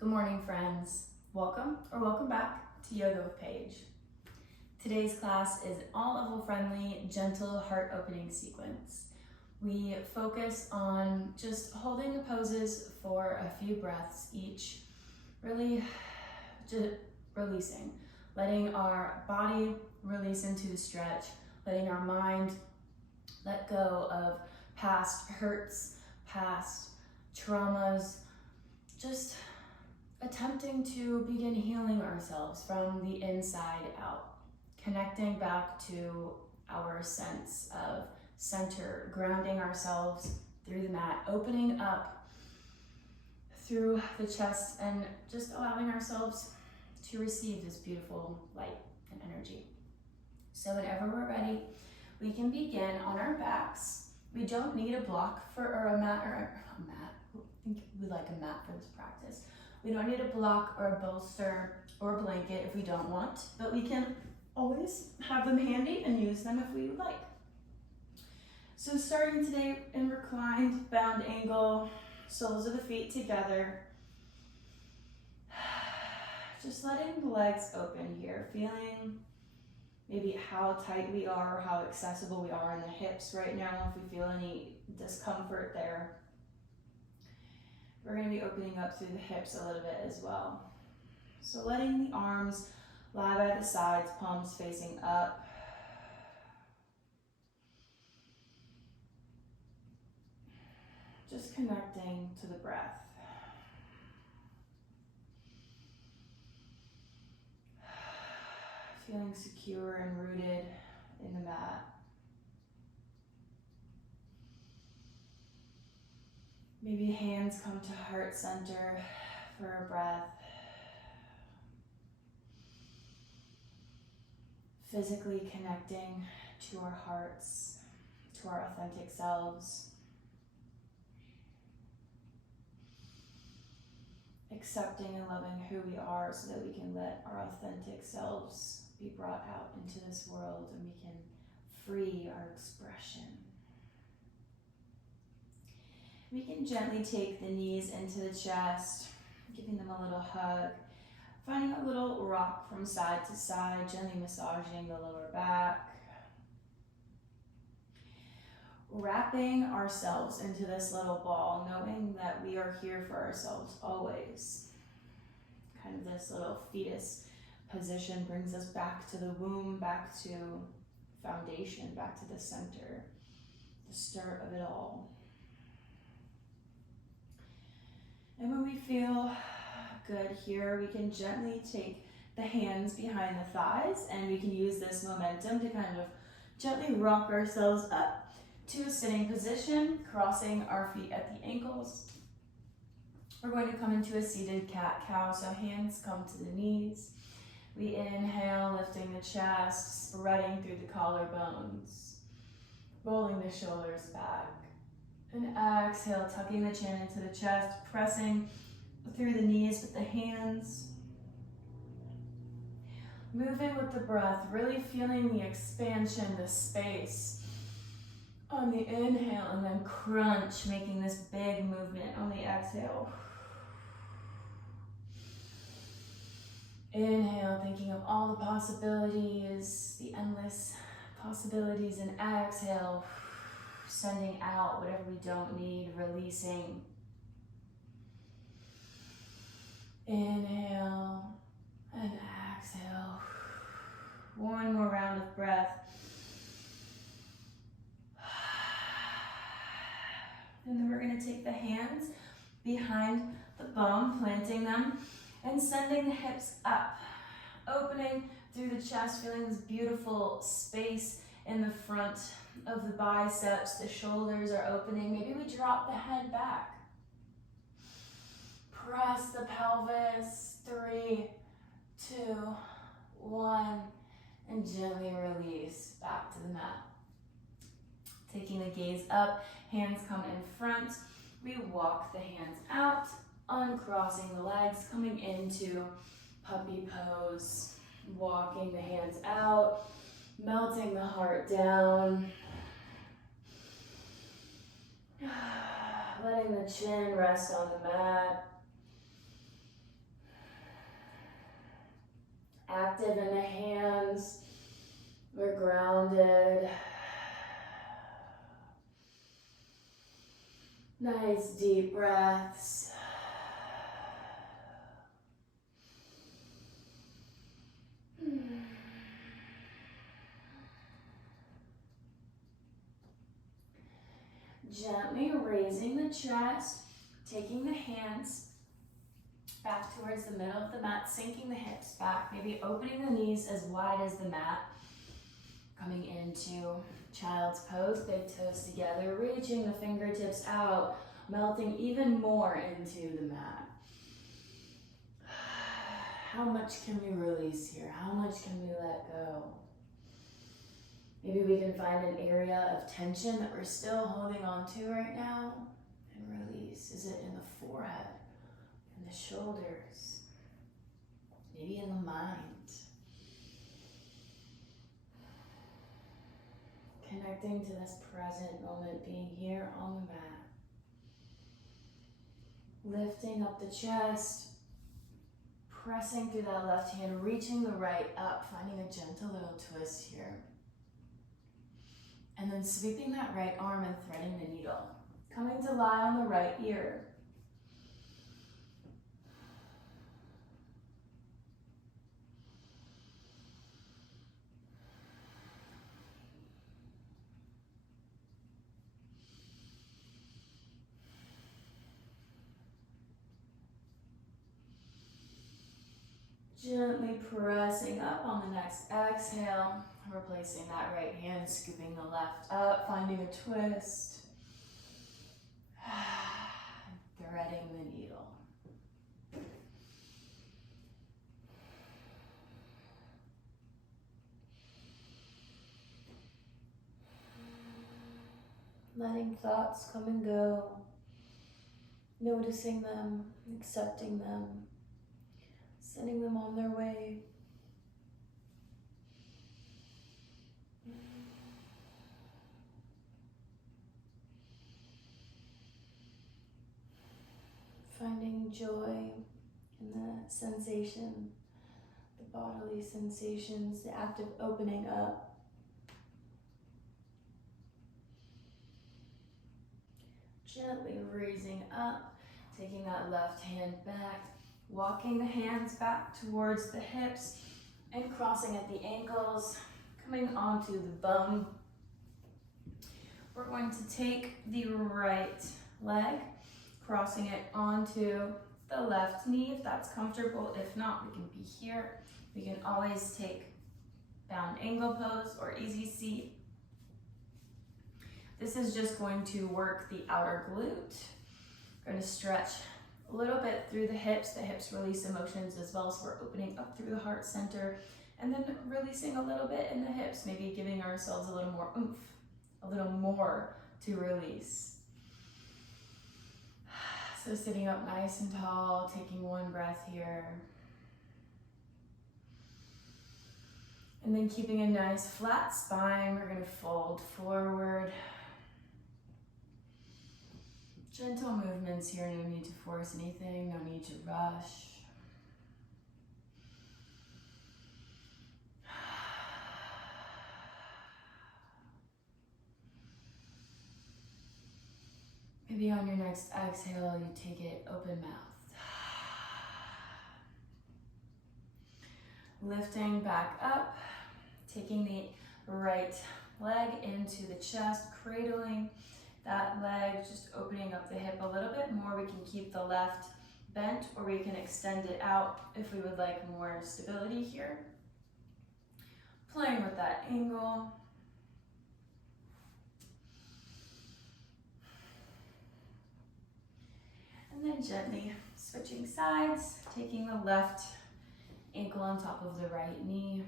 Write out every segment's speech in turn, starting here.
Good morning, friends. Welcome back to Yoga with Paige. Today's class is an all-level friendly, gentle, heart-opening sequence. We focus on just holding the poses for a few breaths each, really just releasing, letting our body release into the stretch, letting our mind let go of past hurts, past traumas, just attempting to begin healing ourselves from the inside out, connecting back to our sense of center, grounding ourselves through the mat, opening up through the chest, and just allowing ourselves to receive this beautiful light and energy. So whenever we're ready, we can begin on our backs. We don't need a block for a mat. I think we like a mat for this practice. We don't need a block or a bolster or a blanket if we don't want, but we can always have them handy and use them if we would like. So starting today in reclined, bound angle, soles of the feet together. Just letting the legs open here, feeling maybe how tight we are or how accessible we are in the hips right now, if we feel any discomfort there. We're going to be opening up through the hips a little bit as well. So letting the arms lie by the sides, palms facing up. Just connecting to the breath. Feeling secure and rooted in the mat. Maybe hands come to heart center for a breath. Physically connecting to our hearts, to our authentic selves. Accepting and loving who we are so that we can let our authentic selves be brought out into this world and we can free our expression. We can gently take the knees into the chest, giving them a little hug, finding a little rock from side to side, gently massaging the lower back. Wrapping ourselves into this little ball, knowing that we are here for ourselves always. Kind of this little fetus position brings us back to the womb, back to foundation, back to the center, the start of it all. And when we feel good here, we can gently take the hands behind the thighs and we can use this momentum to kind of gently rock ourselves up to a sitting position, crossing our feet at the ankles. We're going to come into a seated cat-cow, so hands come to the knees. We inhale, lifting the chest, spreading through the collarbones, rolling the shoulders back. And exhale, tucking the chin into the chest, pressing through the knees with the hands. Moving with the breath, really feeling the expansion, the space on the inhale, and then crunch, making this big movement on the exhale. Inhale, thinking of all the possibilities, the endless possibilities, and exhale, sending out whatever we don't need, releasing. Inhale and exhale. One more round of breath. And then we're going to take the hands behind the bum, planting them, and sending the hips up, opening through the chest, feeling this beautiful space in the front of the biceps. The shoulders are opening. Maybe we drop the head back. Press the pelvis. 3, 2, 1, and gently release back to the mat. Taking the gaze up, hands come in front. We walk the hands out, uncrossing the legs, coming into puppy pose. Walking the hands out, melting the heart down. Letting the chin rest on the mat. active in the hands. We're grounded. Nice deep breaths. Gently raising the chest, taking the hands back towards the middle of the mat, sinking the hips back, maybe opening the knees as wide as the mat. Coming into child's pose, big toes together, reaching the fingertips out, melting even more into the mat. How much can we release here? How much can we let go? Maybe we can find an area of tension that we're still holding on to right now and release. Is it in the forehead, in the shoulders, maybe in the mind? Connecting to this present moment, being here on the mat. Lifting up the chest, pressing through that left hand, reaching the right up, finding a gentle little twist here. And then sweeping that right arm and threading the needle. Coming to lie on the right ear. Gently pressing up on the next exhale, replacing that right hand, scooping the left up, finding a twist, threading the needle. Letting thoughts come and go, noticing them, accepting them, sending them on their way. Finding joy in the sensation, the bodily sensations, the act of opening up. Gently raising up, taking that left hand back, walking the hands back towards the hips and crossing at the ankles, coming onto the bum. We're going to take the right leg, crossing it onto the left knee if that's comfortable. If not, we can be here. We can always take bound angle pose or easy seat. This is just going to work the outer glute. We're going to stretch a little bit through the hips. The hips release emotions as well, so we're opening up through the heart center and then releasing a little bit in the hips, maybe giving ourselves a little more oomph, a little more to release. So sitting up nice and tall, taking one breath here. And then keeping a nice flat spine, we're going to fold forward. Gentle movements here, no need to force anything, no need to rush. Maybe on your next exhale, you take it open mouth. Lifting back up, taking the right leg into the chest, cradling that leg, just opening up the hip a little bit more. We can keep the left bent or we can extend it out if we would like more stability here. Playing with that angle. And then gently switching sides, taking the left ankle on top of the right knee.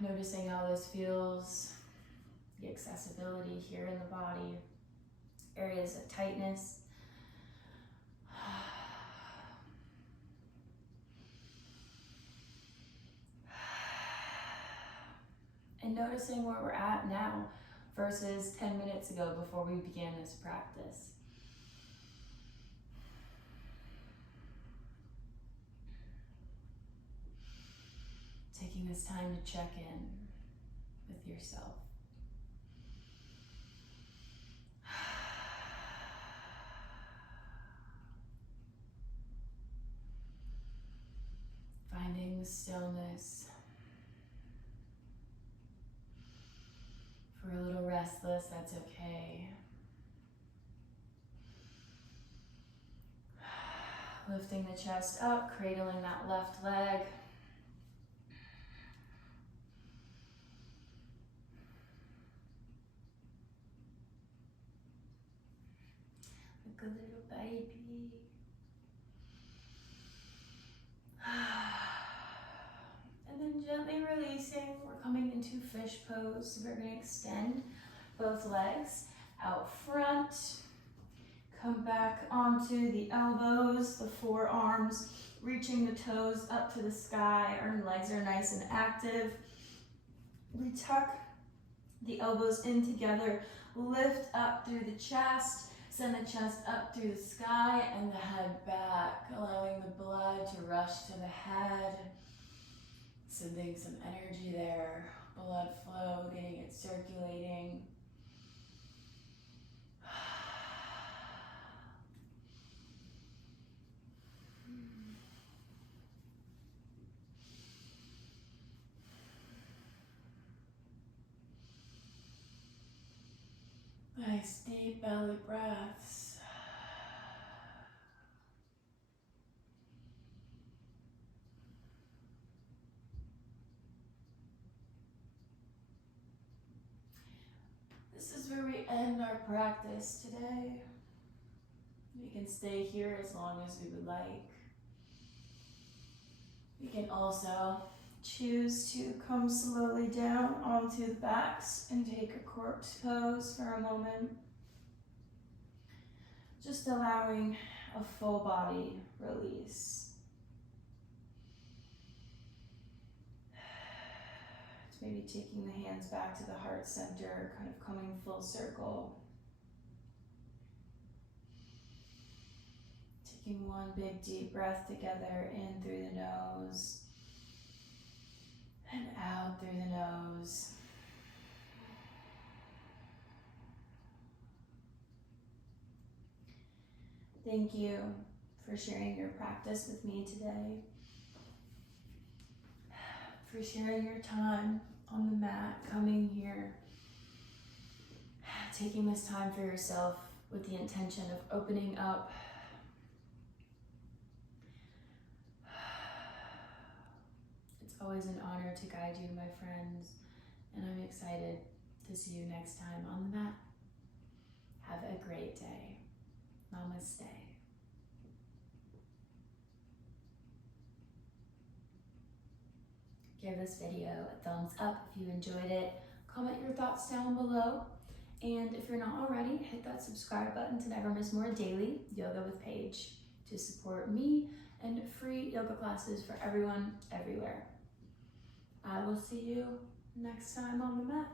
Noticing how this feels, the accessibility here in the body, areas of tightness. And noticing where we're at now versus 10 minutes ago before we began this practice. this time to check in with yourself. Finding the stillness. If we're a little restless, that's okay. Lifting the chest up, cradling that left leg. Like a little baby. And then gently releasing. We're coming into fish pose. So we're going to extend both legs out front. Come back onto the elbows, the forearms, reaching the toes up to the sky. Our legs are nice and active. We tuck the elbows in together, lift up through the chest, send the chest up through the sky and the head back, allowing the blood to rush to the head, sending some energy there, blood flow, getting it circulating. Nice deep belly breaths. This is where we end our practice today. We can stay here as long as we would like. We can also choose to come slowly down onto the backs and take a corpse pose for a moment. Just allowing a full body release. It's maybe taking the hands back to the heart center, kind of coming full circle. Taking one big deep breath together in through the nose. And out through the nose. Thank you for sharing your practice with me today. For sharing your time on the mat, coming here. Taking this time for yourself with the intention of opening up. Always an honor to guide you, my friends, and I'm excited to see you next time on the mat. Have a great day. Namaste. Give this video a thumbs up if you enjoyed it. Comment your thoughts down below. And if you're not already, hit that subscribe button to never miss more daily Yoga with Paige to support me and free yoga classes for everyone, everywhere. I will see you next time on the mat.